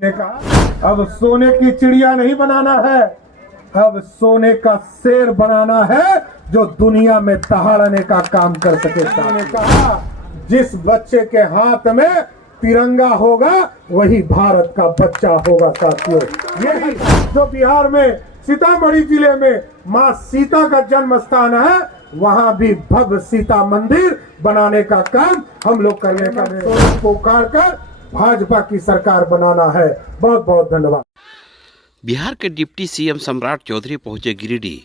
ने कहा अब सोने की चिड़िया नहीं बनाना है, अब सोने का शेर बनाना है जो दुनिया में दहाड़ने का काम कर सके। ने कहा जिस बच्चे के हाथ में तिरंगा होगा वही भारत का बच्चा होगा। साथियों, यही जो बिहार में सीतामढ़ी जिले में माँ सीता का जन्म स्थान है, वहाँ भी भव्य सीता मंदिर बनाने का काम हम लोग करने का को उखाड़ कर भाजपा की सरकार बनाना है। बहुत बहुत धन्यवाद। बिहार के डिप्टी सीएम सम्राट चौधरी पहुंचे गिरिडीह।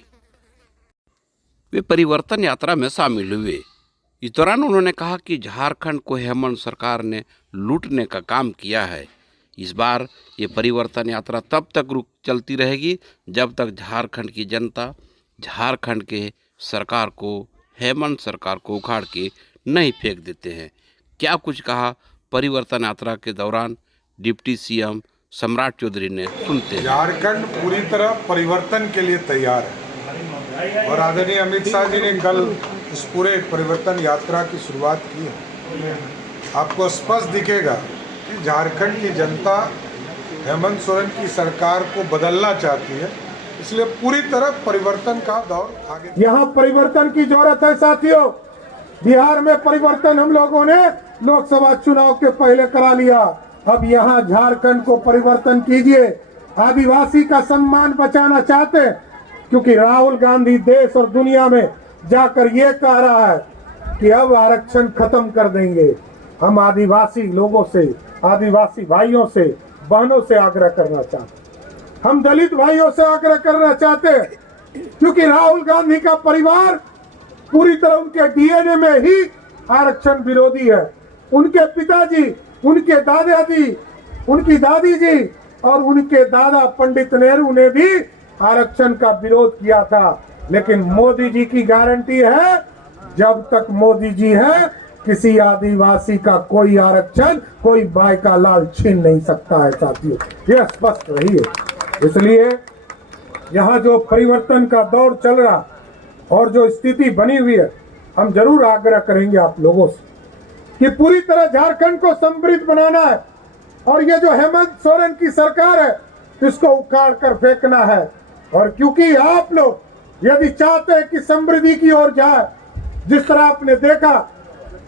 वे परिवर्तन यात्रा में शामिल हुए। इस दौरान उन्होंने कहा कि झारखंड को हेमंत सरकार ने लूटने का काम किया है। इस बार ये परिवर्तन यात्रा तब तक चलती रहेगी जब तक झारखंड की जनता झारखंड के सरकार को, हेमंत सरकार को उखाड़ के नहीं फेंक देते हैं। क्या कुछ कहा परिवर्तन यात्रा के दौरान डिप्टी सीएम सम्राट चौधरी ने, सुनते हैं। झारखंड पूरी तरह परिवर्तन के लिए तैयार है और आदरणीय अमित शाह जी ने कल इस पूरे परिवर्तन यात्रा की शुरुआत की है। आपको स्पष्ट दिखेगा कि झारखंड की जनता हेमंत सोरेन की सरकार को बदलना चाहती है, इसलिए पूरी तरह परिवर्तन का दौर आगे। यहाँ परिवर्तन की जरूरत है साथियों। बिहार में परिवर्तन हम लोगों ने लोकसभा चुनाव के पहले करा लिया, अब यहाँ झारखंड को परिवर्तन कीजिए। आदिवासी का सम्मान बचाना चाहते हैं क्योंकि राहुल गांधी देश और दुनिया में जाकर ये कह रहा है कि अब आरक्षण खत्म कर देंगे। हम आदिवासी लोगों से, आदिवासी भाइयों से, बहनों से आग्रह करना चाहते हैं, हम दलित भाइयों से आग्रह करना चाहते हैं क्योंकि राहुल गांधी का परिवार पूरी तरह उनके डीएनए में ही आरक्षण विरोधी है। उनके पिताजी, उनके दादाजी, उनकी दादी जी और उनके दादा पंडित नेहरू ने भी आरक्षण का विरोध किया था। लेकिन मोदी जी की गारंटी है, जब तक मोदी जी है किसी आदिवासी का कोई आरक्षण, कोई बाई का लाल छीन नहीं सकता है। साथियों, यह स्पष्ट रही है। इसलिए यहाँ जो परिवर्तन का दौर चल रहा और जो स्थिति बनी हुई है, हम जरूर आग्रह करेंगे आप लोगों से कि पूरी तरह झारखंड को समृद्ध बनाना है और ये जो हेमंत सोरेन की सरकार है इसको उखाड़ कर फेंकना है। और क्योंकि आप लोग यदि चाहते हैं कि समृद्धि की ओर जाए, जिस तरह आपने देखा,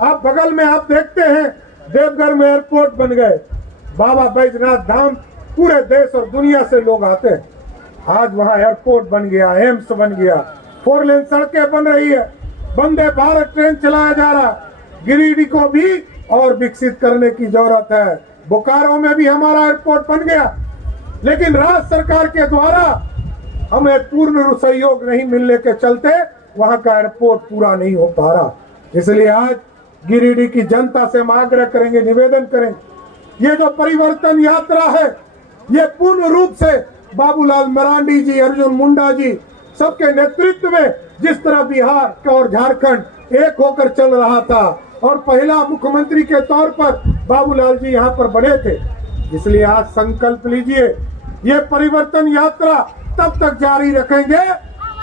आप बगल में आप देखते हैं देवघर में एयरपोर्ट बन गए, बाबा बैजनाथ धाम पूरे देश और दुनिया से लोग आते हैं। आज वहाँ एयरपोर्ट बन गया, एम्स बन गया, 4 लेन सड़कें बन रही है, वंदे भारत ट्रेन चलाया जा रहा है। गिरिडीह को भी और विकसित करने की जरूरत है। बोकारो में भी हमारा एयरपोर्ट बन गया, लेकिन राज्य सरकार के द्वारा हमें पूर्ण सहयोग नहीं मिलने के चलते वहां का एयरपोर्ट पूरा नहीं हो पा रहा। इसलिए आज गिरिडीह की जनता से हम आग्रह करेंगे, निवेदन करेंगे, ये जो परिवर्तन यात्रा है ये पूर्ण रूप से बाबूलाल मरांडी जी, अर्जुन मुंडा जी सबके नेतृत्व में जिस तरह बिहार और झारखंड एक होकर चल रहा था और पहला मुख्यमंत्री के तौर पर बाबूलाल जी यहाँ पर बने थे, इसलिए आज संकल्प लीजिए ये परिवर्तन यात्रा तब तक जारी रखेंगे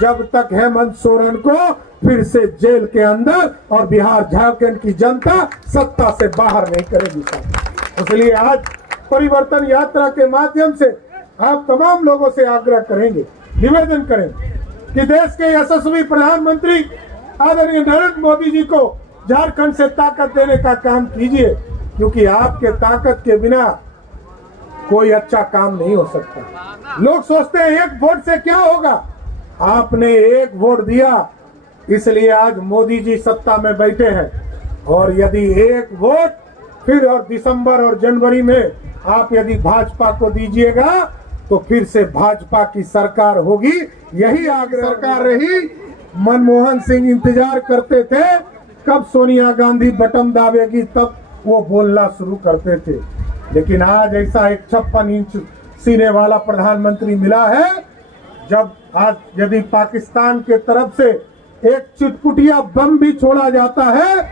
जब तक हेमंत सोरेन को फिर से जेल के अंदर और बिहार झारखंड की जनता सत्ता से बाहर नहीं करेगी। इसलिए आज परिवर्तन यात्रा के माध्यम से आप तमाम लोगों से आग्रह करेंगे, निवेदन करेंगे कि देश के यशस्वी प्रधानमंत्री आदरणीय नरेंद्र मोदी जी को झारखंड से ताकत देने का काम कीजिए, क्योंकि आपके ताकत के बिना कोई अच्छा काम नहीं हो सकता। लोग सोचते हैं एक वोट से क्या होगा, आपने एक वोट दिया इसलिए आज मोदी जी सत्ता में बैठे हैं। और यदि एक वोट फिर और दिसंबर और जनवरी में आप यदि भाजपा को दीजिएगा तो फिर से भाजपा की सरकार होगी। यही आग्रह सरकार रही। मनमोहन सिंह इंतजार करते थे कब सोनिया गांधी बटन दाबेगी, तब वो बोलना शुरू करते थे। लेकिन आज ऐसा एक 56 इंच सीने वाला प्रधानमंत्री मिला है, जब आज यदि पाकिस्तान के तरफ से एक चुटपुटिया बम भी छोड़ा जाता है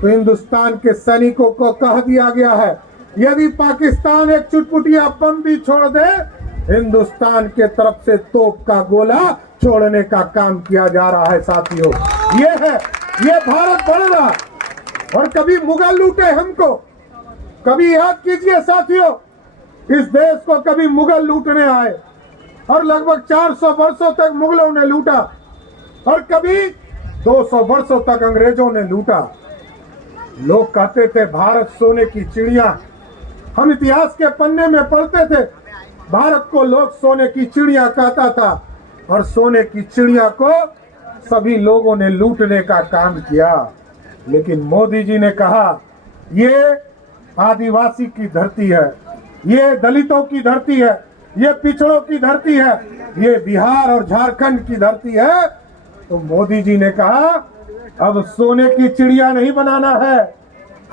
तो हिंदुस्तान के सैनिकों को कह दिया गया है यदि पाकिस्तान एक चुटपुटिया बम भी छोड़ दे, हिंदुस्तान के तरफ से तोप का गोला छोड़ने का काम किया जा रहा है। साथियों, ये है, ये भारत बढ़ रहा। और कभी मुगल लूटे हमको, कभी याद कीजिए साथियों, इस देश को कभी मुगल लूटने आए और लगभग 400 वर्षों तक मुगलों ने लूटा और कभी 200 वर्षों तक अंग्रेजों ने लूटा। लोग कहते थे भारत सोने की चिड़िया। हम इतिहास के पन्ने में पढ़ते थे, भारत को लोग सोने की चिड़िया कहता था और सोने की चिड़िया को सभी लोगों ने लूटने का काम किया। लेकिन मोदी जी ने कहा ये आदिवासी की धरती है, ये दलितों की धरती है, ये पिछड़ों की धरती है, ये बिहार और झारखंड की धरती है। तो मोदी जी ने कहा अब सोने की चिड़िया नहीं बनाना है,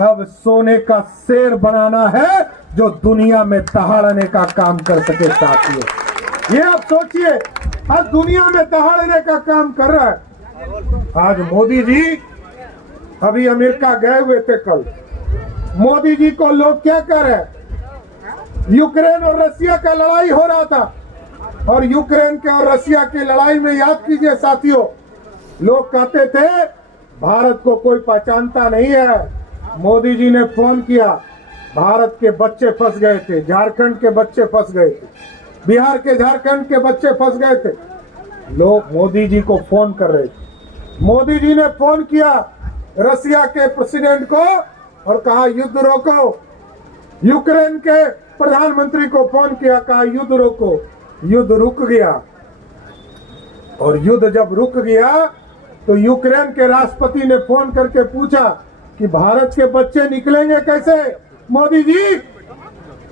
अब सोने का शेर बनाना है जो दुनिया में दहाड़ने का काम कर सके। साथियों, ये आप सोचिए, आज दुनिया में दहाड़ने का काम कर रहा है। आज मोदी जी अभी अमेरिका गए हुए थे कल। मोदी जी को लोग क्या कर रहे हैं, यूक्रेन और रसिया का लड़ाई हो रहा था और यूक्रेन के और रसिया की लड़ाई में याद कीजिए साथियों, लोग कहते थे भारत को कोई पहचानता नहीं है। मोदी जी ने फोन किया, भारत के बच्चे फंस गए थे, झारखंड के बच्चे फंस गए थे, बिहार के झारखंड के बच्चे फंस गए थे। लोग मोदी जी को फोन कर रहे थे। मोदी जी ने फोन किया रसिया के प्रेसिडेंट को और कहा युद्ध रोको। यूक्रेन के प्रधानमंत्री को फोन किया, कहा युद्ध रोको। युद्ध रुक गया और युद्ध जब रुक गया तो यूक्रेन के राष्ट्रपति ने फोन करके पूछा कि भारत के बच्चे निकलेंगे कैसे मोदी जी।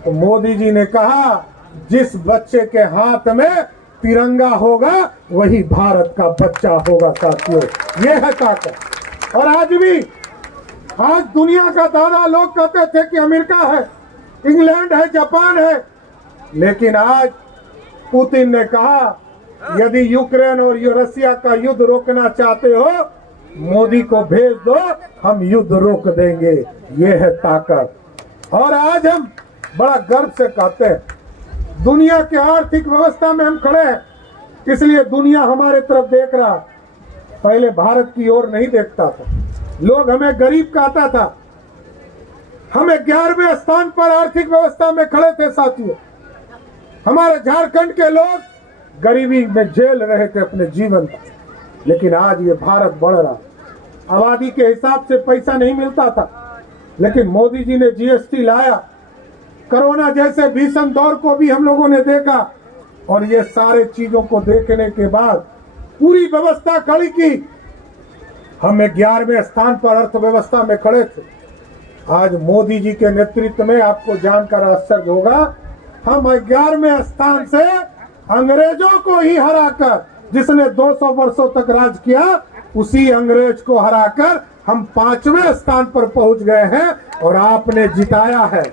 तो मोदी जी ने कहा जिस बच्चे के हाथ में तिरंगा होगा वही भारत का बच्चा होगा। साथियों, ये है ताकत। और आज भी, आज दुनिया का दादा लोग कहते थे कि अमेरिका है, इंग्लैंड है, जापान है, लेकिन आज पुतिन ने कहा यदि यूक्रेन और रसिया का युद्ध रोकना चाहते हो मोदी को भेज दो, हम युद्ध रोक देंगे। ये है ताकत। और आज हम बड़ा गर्व से कहते हैं दुनिया की आर्थिक व्यवस्था में हम खड़े हैं, इसलिए दुनिया हमारे तरफ देख रहा। पहले भारत की ओर नहीं देखता था, लोग हमें गरीब कहता था। हमें 11वें स्थान पर आर्थिक व्यवस्था में खड़े थे साथियों। हमारे झारखंड के लोग गरीबी में झेल रहे थे अपने जीवन को, लेकिन आज ये भारत बढ़ रहा। आबादी के हिसाब से पैसा नहीं मिलता था, लेकिन मोदी जी ने जीएसटी लाया, कोरोना जैसे भीषण दौर को भी हम लोगों ने देखा और ये सारे चीजों को देखने के बाद पूरी व्यवस्था खड़ी की। हम 11वें स्थान पर अर्थव्यवस्था में खड़े थे। आज मोदी जी के नेतृत्व में आपको जानकर आश्चर्य होगा, हम 11वें स्थान से अंग्रेजों को ही हराकर, जिसने 200 वर्षों तक राज किया, उसी अंग्रेज को हराकर हम 5वें स्थान पर पहुंच गए हैं और आपने जिताया है।